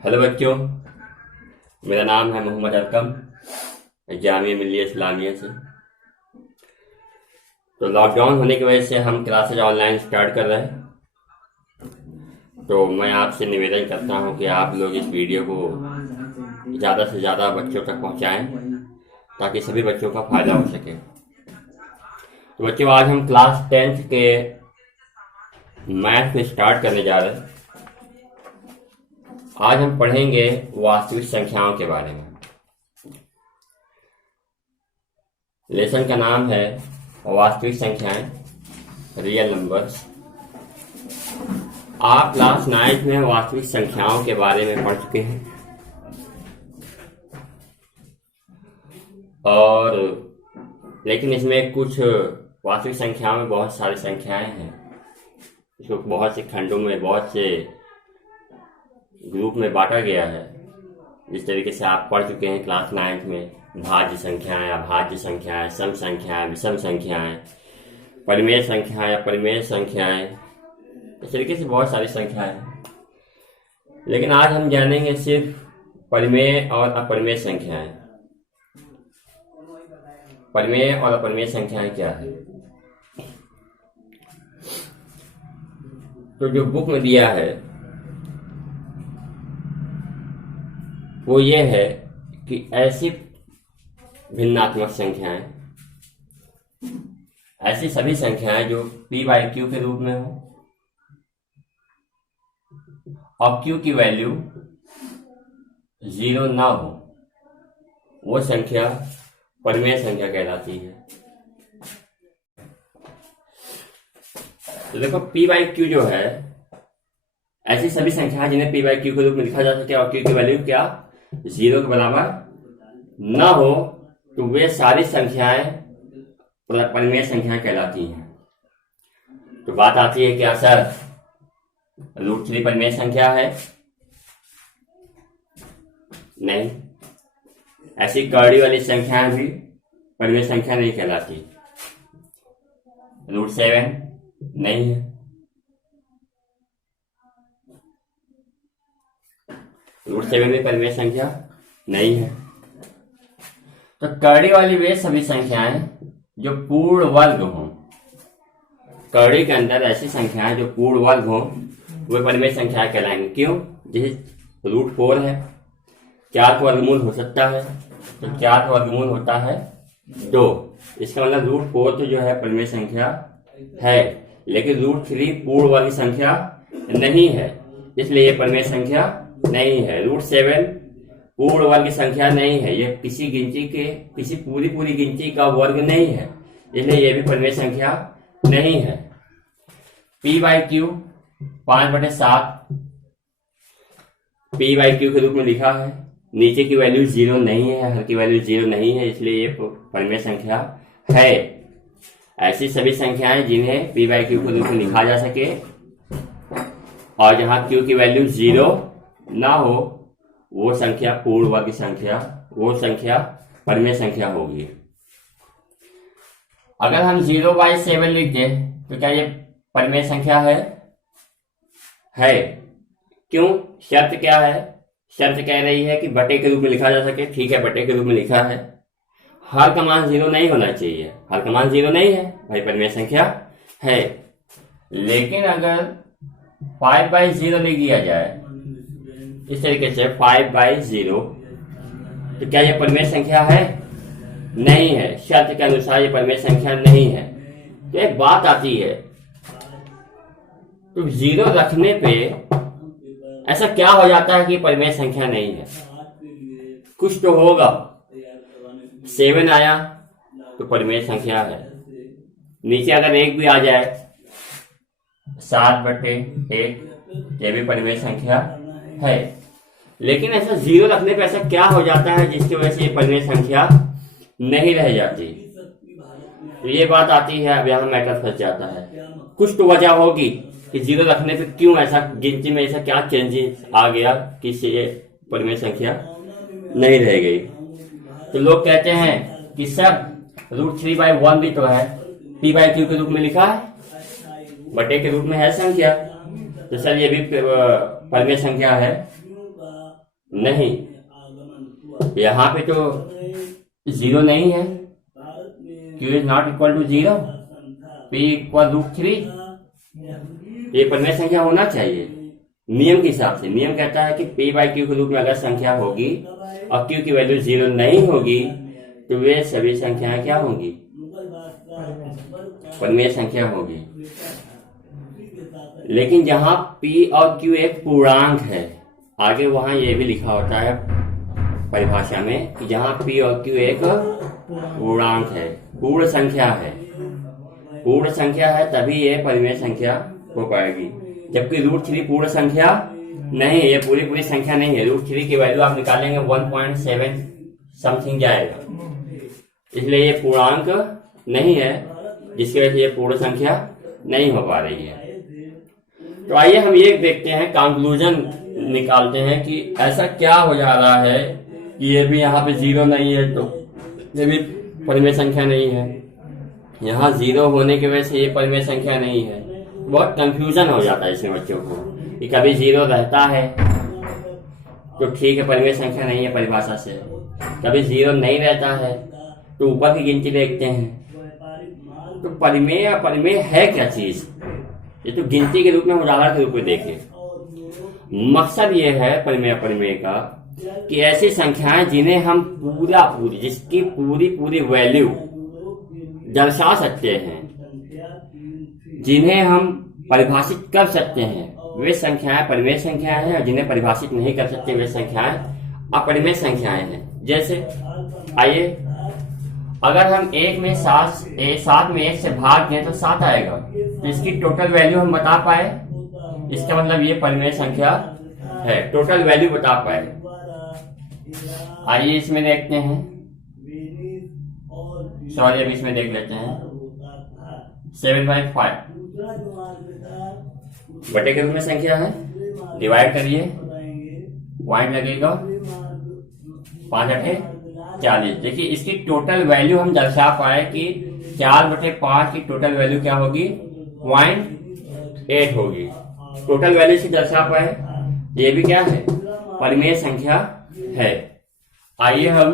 Hello बच्चों, मेरा नाम है मोहम्मद अरकम, जामिया मिल्लिया इस्लामिया से। तो लॉकडाउन होने की वजह से हम क्लासेज ऑनलाइन स्टार्ट कर रहे हैं। तो मैं आपसे निवेदन करता हूं कि आप लोग इस वीडियो को ज़्यादा से ज़्यादा बच्चों तक पहुंचाएं ताकि सभी बच्चों का फ़ायदा हो सके। तो बच्चों, आज हम क्लास 10th के मैथ को स्टार्ट करने जा रहे हैं। आज हम पढ़ेंगे वास्तविक संख्याओं के बारे में। लेसन का नाम है वास्तविक संख्याएं, रियल नंबर्स। आप क्लास 9th में वास्तविक संख्याओं के बारे में पढ़ चुके हैं और लेकिन इसमें कुछ वास्तविक संख्याओं में बहुत सारी संख्याएं हैं। इसको बहुत से खंडों में, बहुत से ग्रुप में बांटा गया है। जिस तरीके से आप पढ़ चुके हैं क्लास 9th में, भाज्य संख्याएं, अभाज्य संख्याएं, सम संख्याएं, विषम संख्याएं, परिमेय संख्याएं, अपरिमेय संख्याएं, इस तरीके से बहुत सारी संख्याएं हैं। लेकिन आज हम जानेंगे सिर्फ परिमेय और अपरिमेय संख्याएं। परिमेय और अपरिमेय संख्याएं क्या है? तो जो बुक में दिया है वो ये है कि ऐसी भिन्नात्मक संख्याएं, ऐसी सभी संख्याएं जो p/q के रूप में हो और q की वैल्यू 0 ना हो, वो संख्या परिमेय संख्या कहलाती है। तो देखो, p/q जो है, ऐसी सभी संख्याएं जिन्हें p/q के रूप में लिखा जा सके और q की वैल्यू क्या 0 के बराबर ना हो, तो वे सारी संख्याएं परिमेय संख्याएं कहलाती हैं। तो बात आती है, क्या सर √3 परिमेय संख्या है? नहीं, ऐसी कड़ी वाली संख्याएं भी परिमेय संख्या नहीं कहलाती। √7 नहीं है, √7 भी परिमेय संख्या नहीं है। तो कड़ी वाली वे सभी संख्याएं जो पूर्ण वर्ग हों, कड़ी के अंदर ऐसी संख्याएं जो पूर्ण वर्ग हों, वे परिमेय संख्याएं कहलाएंगे। क्यों? जैसे √4 है, 4 का वर्गमूल हो सकता है, तो 4 का वर्गमूल होता है 2। इसका मतलब √4 तो जो है परिमेय संख्या है, लेकिन √3 पूर्ण वर्ग संख्या नहीं है, इसलिए ये परिमेय संख्या नहीं है। √7 पूर्ण वर्ग संख्या नहीं है, ये किसी गिनती के, किसी पूरी गिनती का वर्ग नहीं है, इसलिए ये भी परिमेय संख्या नहीं है। p/q 5/7 p/q के रूप में लिखा है। नीचे की वैल्यू 0 नहीं है, हर की वैल्यू 0 नहीं है, इसलिए ये परिमेय संख्या है। ऐसी सभी संख्याएं जिन्हें p/q के रूप में लिखा जा सके और जहां q की वैल्यू 0 ना हो, वो संख्या पूर्ण वर्ग संख्या, वो संख्या परिमेय संख्या होगी। अगर हम 0/7 लिख दें तो क्या ये परिमेय संख्या है? क्यों? शर्त क्या है? शर्त कह रही है कि बटे के रूप में लिखा जा सके। ठीक है, बटे के रूप में लिखा है। हर का मान 0 नहीं होना चाहिए, हर का मान 0 नहीं है, भाई परिमेय संख्या है। लेकिन अगर 5/0 लिख दिया जाए इस तरीके से 5/0, तो क्या यह परिमेय संख्या है? नहीं है, शर्त के अनुसार यह परिमेय संख्या नहीं है। तो एक बात आती है, तो 0 रखने पे ऐसा क्या हो जाता है कि परिमेय संख्या नहीं है? कुछ तो होगा। 7 आया तो परिमेय संख्या है। नीचे अगर 1 भी आ जाए, 7/1, ये भी परिमेय संख्या है। लेकिन ऐसा 0 रखने पे ऐसा क्या हो जाता है जिसकी वजह से ये परिमेय संख्या नहीं रह जाती? तो ये बात आती है, अब यहाँ मैटर फंस जाता है। कुछ तो वजह होगी कि 0 रखने पे क्यों ऐसा, गिनती में ऐसा क्या चेंजेस आ गया कि ये परिमेय संख्या नहीं रह गई। तो लोग कहते हैं कि सर √3/1 भी तो है, p/q के रूप में लिखा है, बटे के रूप में है संख्या, तो सर ये भी परिमेय संख्या है। नहीं, यहाँ पे तो 0 नहीं है, Q is not equal to 0, P equal √3। ये परिमेय संख्या होना चाहिए नियम के हिसाब से। नियम कहता है कि P/Q के रूप में अगर संख्या होगी और Q की वैल्यू 0 नहीं होगी तो वे सभी संख्याएं क्या होंगी? परिमेय संख्या होगी। लेकिन जहां P और Q एक पूर्णांक है, आगे वहां ये भी लिखा होता है परिभाषा में कि जहां P और Q एक पूर्णांक है, पूर्ण संख्या है, पूर्ण संख्या है, तभी ये परिमेय संख्या हो पाएगी। जबकि √3 पूर्ण संख्या नहीं है, ये पूरी संख्या नहीं है। √3 की वैल्यू आप निकालेंगे 1.7 समथिंग जाएगा, इसलिए ये पूर्णांक नहीं है, जिसकी वजह से ये पूर्ण संख्या नहीं हो पा रही है। तो आइए हम ये देखते हैं, कंक्लूजन निकालते हैं कि ऐसा क्या हो जा रहा है कि ये भी यहाँ पे 0 नहीं है तो ये भी परिमेय संख्या नहीं है, यहाँ 0 होने की वजह से ये परिमेय संख्या नहीं है। बहुत कंफ्यूजन हो जाता है इसमें बच्चों को कि कभी 0 रहता है तो ठीक है, परिमेय संख्या नहीं है परिभाषा से, कभी 0 नहीं रहता है तो ऊपर की गिनती देखते हैं। तो परिमेय या परिमेय है क्या चीज? ये तो गिनती के रूप में, उदाहरण के रूप में देखें। मकसद ये है परिमेय का कि ऐसी संख्याएं जिन्हें हम जिसकी पूरी वैल्यू दर्शा सकते हैं, जिन्हें हम परिभाषित कर सकते हैं, वे संख्याएं परिमेय संख्याएं हैं, और जिन्हें परिभाषित नहीं कर सकते वे संख्याएं अपरिमेय संख्याएं हैं। जैसे आइए, अगर हम 7 में 1 से भाग दें तो 7 आएगा, तो इसकी टोटल वैल्यू हम बता पाए, इसका मतलब ये परिमेय संख्या है, टोटल वैल्यू बता पाए। आइए इसमें देखते हैं, सॉरी अभी इसमें देख लेते हैं। 7/5 बटे के रूप में संख्या है, डिवाइड करिए, पॉइंट लगेगा, 5 40। देखिए इसकी टोटल वैल्यू हम दर्शा पाए कि 4/5 की टोटल वैल्यू क्या होगी? 0.8 होगी। टोटल वैल्यू से दर्शा पाए, ये भी क्या है? परिमेय संख्या है। आइए हम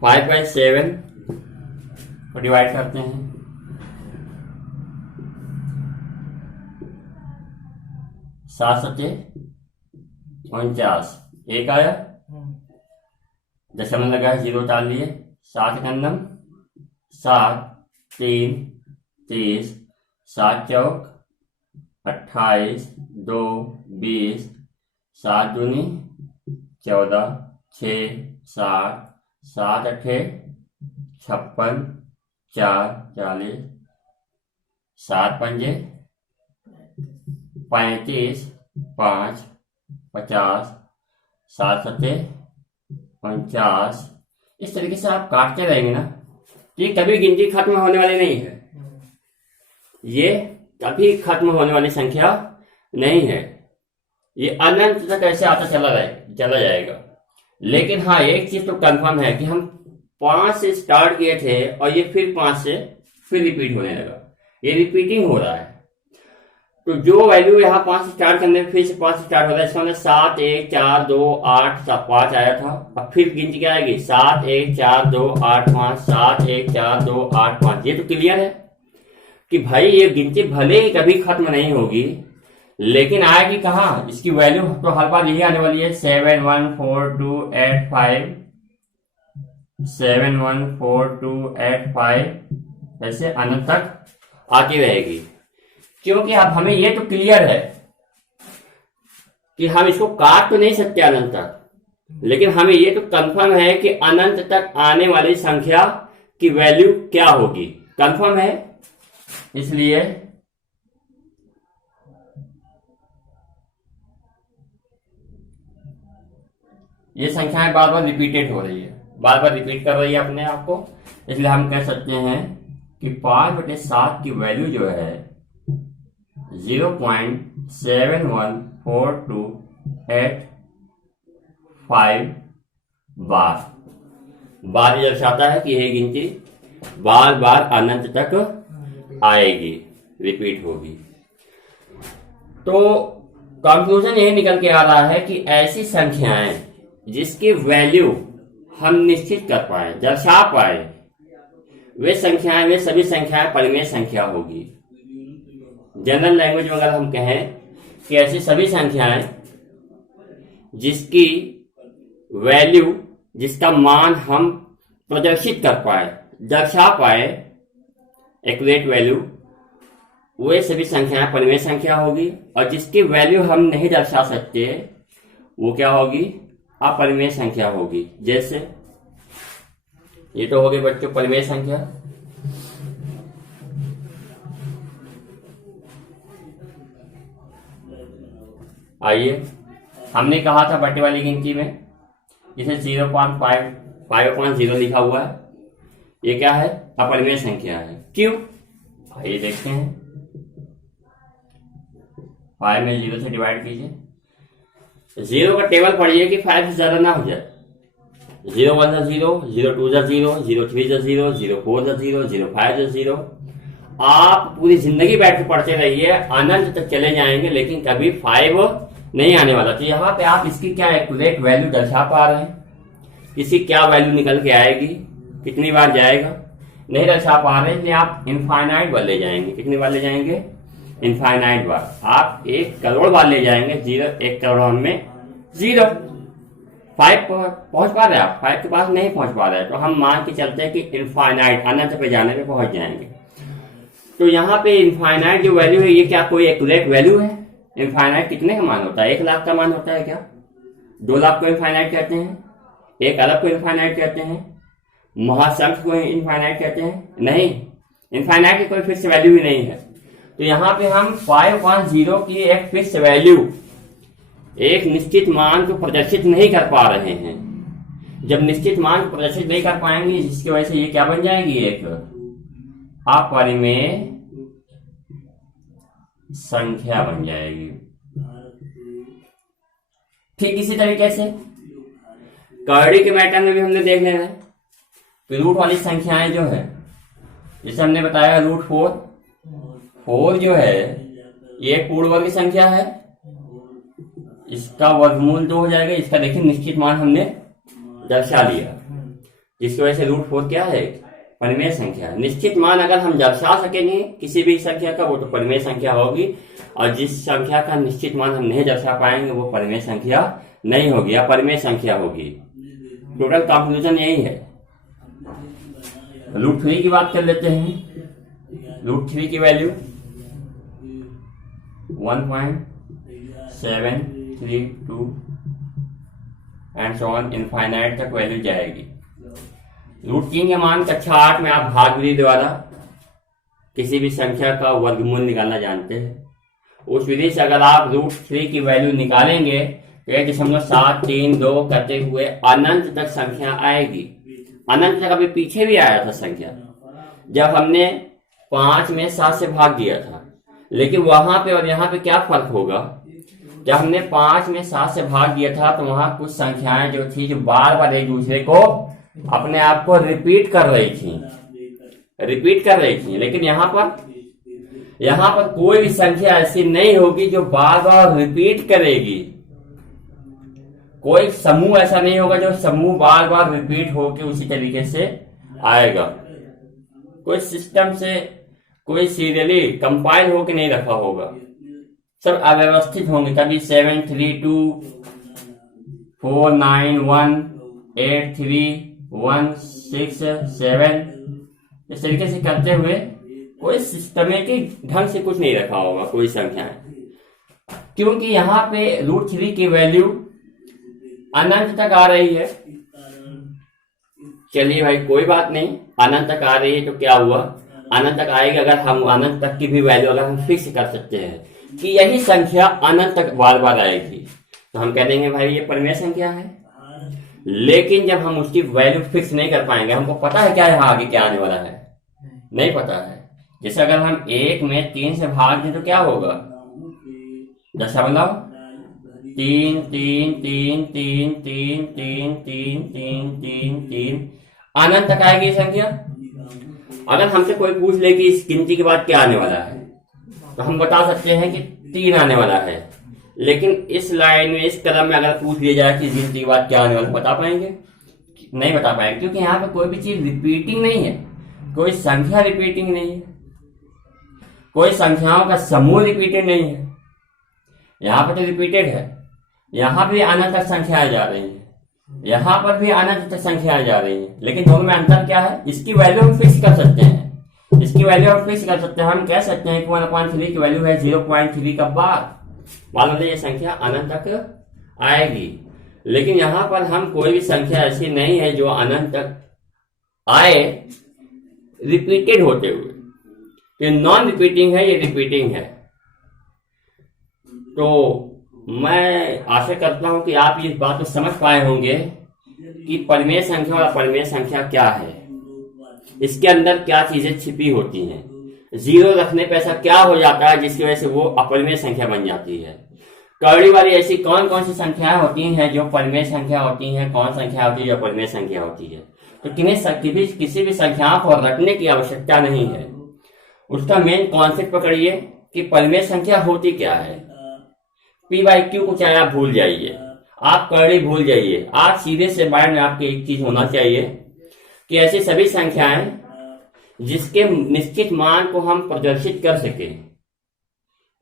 5/7 को डिवाइड करते हैं। 7 सत्ते 49, 1 आया, दशमलव लगा, 0 डाल लिए, 7 एकम 7, 3 30, 7 चौक 28, 2 20, 7 दूनी 14, 6 60, 7 8 56, 4 40, 7 पंजे 35, 5 50, 7 सत्ते 49। इस तरीके से आप काटते रहेंगे ना, ये कभी गिनती खत्म होने वाली नहीं है, ये कभी खत्म होने वाली संख्या नहीं है, ये अनंत तक ऐसे आता चला जाएगा। लेकिन हाँ, एक चीज तो कंफर्म है कि हम 5 से स्टार्ट किए थे और ये फिर 5 से फिर रिपीट होने लगा, ये रिपीटिंग हो रहा है। तो जो वैल्यू यहाँ 5 से स्टार्ट करने में फिर से 5 से स्टार्ट हो रहा है, इसका मतलब 7 1 4 2 8 5 आया था, अब फिर गिनती क्या आएगी? 7 1 4 2 8 5, 7 1 4 2 8 5। ये तो क्लियर है कि भाई ये गिनती भले ही कभी खत्म नहीं होगी, लेकिन आएगी कहाँ? इसकी वैल्यू तो हर बार यही आने वाली है, 7 1 4 2 8 5, 7 1 4 2 8 5, ऐसे अनंत तक आती रहेगी। क्योंकि अब हमें ये तो क्लियर है कि हम इसको काट तो नहीं सकते अनंत तक, लेकिन हमें ये तो कंफर्म है कि अनंत तक आने वाली संख्या की वैल्यू क्या होगी, कंफर्म है। इसलिए ये संख्याएं बार बार रिपीटेड हो रही है, बार बार रिपीट कर रही है अपने आप को, इसलिए हम कह सकते हैं कि 5/7 की वैल्यू जो है 0.71428 बार ये दर्शाता है कि यह गिनती बार बार अनंत तक आएगी, रिपीट होगी। तो कंक्लूजन यही निकल के आ रहा है कि ऐसी संख्याएं जिसकी वैल्यू हम निश्चित कर पाए, दर्शा पाए, वे सभी संख्याएं परिमेय संख्या होगी। जनरल लैंग्वेज में अगर हम कहें कि ऐसी सभी संख्याएं जिसकी वैल्यू, जिसका मान हम प्रदर्शित कर पाए, दर्शा पाए, एक्यूरेट वैल्यू, वे सभी संख्याएं परिमेय संख्या होगी। और जिसकी वैल्यू हम नहीं दर्शा सकते वो क्या होगी? अपरिमेय संख्या होगी। जैसे ये तो हो गई बच्चों परिमेय संख्या। आइए, हमने कहा था बटे वाली गिनती में जिसे 0.5 लिखा हुआ है, ये क्या है? अपरिमेय संख्या है। क्यों? आइए देखते हैं। 5 में 0 से डिवाइड कीजिए। 0 का टेबल पढ़िए कि 5 से ज्यादा ना हो जाए। 0 1 = 0, 0 2 = 0, 0 3 = 0, 0 4 = 0, 0 5 = 0। आप पूरी जिंदगी बैठ के पढ़ते रहिए, अनंत तक चले जाएंगे, लेकिन कभी 5 नहीं आने वाला। तो यहाँ पे आप इसकी क्या एक्यूरेट वैल्यू दर्शा पा रहे हैं? इसकी क्या वैल्यू निकल के आएगी, कितनी बार जाएगा, नहीं दर्शा पा रहे हैं, इसलिए आप इनफाइनाइट बार ले जाएंगे। कितनी बार ले जाएंगे? इनफाइनाइट बार। आप 1 करोड़ बार ले जाएंगे। 1 करोड़ में 0। 5 पहुंच पा रहे हैं आप? 5 के पास नहीं पहुंच पा रहे हैं, तो हम मान के चलते हैं कि इनफाइनाइट, अनंत पे जाने पे पहुंच जाएंगे। तो यहाँ पे इनफाइनाइट जो वैल्यू है, ये क्या कोई एक्यूरेट वैल्यू है? इनफाइनाइट कितने का मान होता है? 1 लाख का मान होता है क्या? 2 लाख को इनफाइनाइट कहते हैं? 1 अरब को इनफाइनाइट कहते हैं? महासंख्य को इनफाइनाइट कहते हैं? नहीं, इनफाइनाइट की कोई फिक्स वैल्यू ही नहीं है। तो यहाँ पे हम 5.0 की एक फिक्स वैल्यू, एक निश्चित मान को प्रदर्शित नहीं कर पा रहे हैं। जब निश्चित मान को प्रदर्शित नहीं कर पाएंगे, जिसकी वजह से ये क्या बन जाएगी? एक अपरिमेय संख्या बन जाएगी। ठीक इसी तरीके से कर्डी के मैटर में भी हमने देख लेना है कि रूट वाली संख्याएं जो है, जैसे हमने बताया √4 जो है ये पूर्ण वर्ग संख्या है, इसका वर्गमूल 2 हो जाएगा। इसका देखिए निश्चित मान हमने दर्शा लिया, जिसकी वजह से √4 क्या है? परिमेय संख्या। निश्चित मान अगर हम दर्शा सकेंगे किसी भी संख्या का, वो तो परिमेय संख्या होगी। और जिस संख्या का निश्चित मान हम नहीं दर्शा पाएंगे वो परिमेय संख्या नहीं होगी, अपरिमेय संख्या होगी। टोटल कंक्लूजन यही है। √3 की बात कर लेते हैं। √3 की value 1.732 and so on, infinite तक वैल्यू जाएगी। √3 के मान कक्षा 8 में आप भाग विधि द्वारा किसी भी संख्या का वर्गमूल निकालना जानते हैं। उस विधि से अगर आप √3 की वैल्यू निकालेंगे तो 1.732 करते हुए अनंत तक संख्या आएगी। अनंत तक अभी पीछे भी आया था संख्या, जब हमने 5 में 7 से भाग दिया था। लेकिन वहां पे और यहाँ पे क्या फर्क होगा? जब हमने 5 में 7 से भाग दिया था तो वहां कुछ संख्याएं जो थी, जो बार बार एक दूसरे को अपने आप को रिपीट कर रही थी। लेकिन यहाँ पर कोई भी संख्या ऐसी नहीं होगी जो बार बार रिपीट करेगी। कोई समूह ऐसा नहीं होगा जो समूह बार बार रिपीट होकर उसी तरीके से आएगा। कोई सिस्टम से, कोई सीरियली कंपाइल होकर नहीं रखा होगा, सब अव्यवस्थित होंगे। कभी 7 3 2 4 9 1 8 3 1 6 7 इस तरीके से करते हुए कोई सिस्टमेटिक ढंग से कुछ नहीं रखा होगा कोई संख्याएं, क्योंकि यहाँ पे √3 की वैल्यू अनंत तक आ रही है। चलिए भाई कोई बात नहीं, अनंत तक आ रही है तो क्या हुआ? अनंत तक आएगी। अगर हम अनंत तक की भी वैल्यू अगर हम फिक्स कर सकते हैं कि यही संख्या अनंत तक बार बार आएगी, तो हम कह देंगे भाई ये परिमेय संख्या है। लेकिन जब हम उसकी वैल्यू फिक्स नहीं कर पाएंगे, हमको पता है क्या यहाँ आगे क्या आने वाला है? नहीं पता है। जैसे अगर हम 1 में 3 से भाग दें तो क्या होगा? 3 3 3 3 3 3 3 3 3 3 अनंत तक आएगी संख्या। अगर हमसे कोई पूछ ले कि इस गिनती के बाद क्या आने वाला है, तो हम बता सकते हैं कि 3 आने वाला है। लेकिन इस लाइन में, इस कलम में अगर पूछ लिया जाए कि इस गिनती के बाद क्या आने वाला है, बता पाएंगे? नहीं बता पाएंगे, क्योंकि यहाँ पे कोई भी चीज रिपीटिंग नहीं है, कोई संख्या रिपीटिंग नहीं है, कोई संख्याओं का समूह रिपीटेड नहीं है। यहाँ पर तो रिपीटेड है, यहाँ भी अनंत संख्याएं जा रही हैं, यहाँ पर भी अनंत संख्याएं जा रही हैं, लेकिन दोनों में अंतर क्या है? इसकी वैल्यू हम फिक्स कर सकते हैं, इसकी वैल्यू हम फिक्स कर सकते हैं। हम कह सकते हैं कि 1/3 की वैल्यू है 0.3 का बार, मान लो ये संख्या अनंत तक आएगी। लेकिन यहां पर हम कोई भी संख्या ऐसी नहीं है जो अनंत तक आए रिपीटेड होते हुए। ये नॉन रिपीटिंग है, ये रिपीटिंग है। तो मैं आशा करता हूं कि आप इस बात को समझ पाए होंगे कि परिमेय संख्या और अपरिमेय संख्या क्या है, इसके अंदर क्या चीजें छिपी होती हैं। 0 रखने पे ऐसा क्या हो जाता है जिसकी वजह से वो अपरिमेय संख्या बन जाती है। कर्णी वाली ऐसी कौन कौन सी संख्याएं होती हैं जो परिमेय संख्या होती हैं, कौन संख्या होती है जो अपरिमेय संख्या होती है। तो किसी भी संख्या को रखने की आवश्यकता नहीं है। उसका मेन कॉन्सेप्ट पकड़िए कि परिमेय संख्या होती क्या है। P/Q को चाहे आप भूल जाइए, आप कर्णी भूल जाइए, आप सीधे से माइंड में आपके एक चीज होना चाहिए कि ऐसी सभी संख्याएं जिसके निश्चित मान को हम प्रदर्शित कर सके,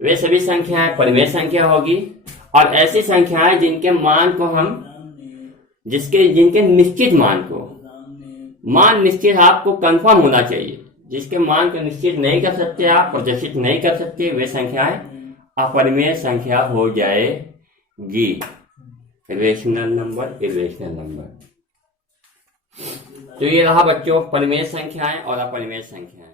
वे सभी संख्याएं परिमेय संख्या होगी। और ऐसी संख्याएं जिनके मान को हम जिनके निश्चित मान को, मान निश्चित आपको कंफर्म होना चाहिए, जिसके मान को निश्चित नहीं कर सकते, आप प्रदर्शित नहीं कर सकते, वे संख्याएं अपरिमेय संख्या हो जाएगी। Rational number, irrational number. तो ये रहा बच्चों परिमेय संख्याएं और अपरिमेय संख्याएं।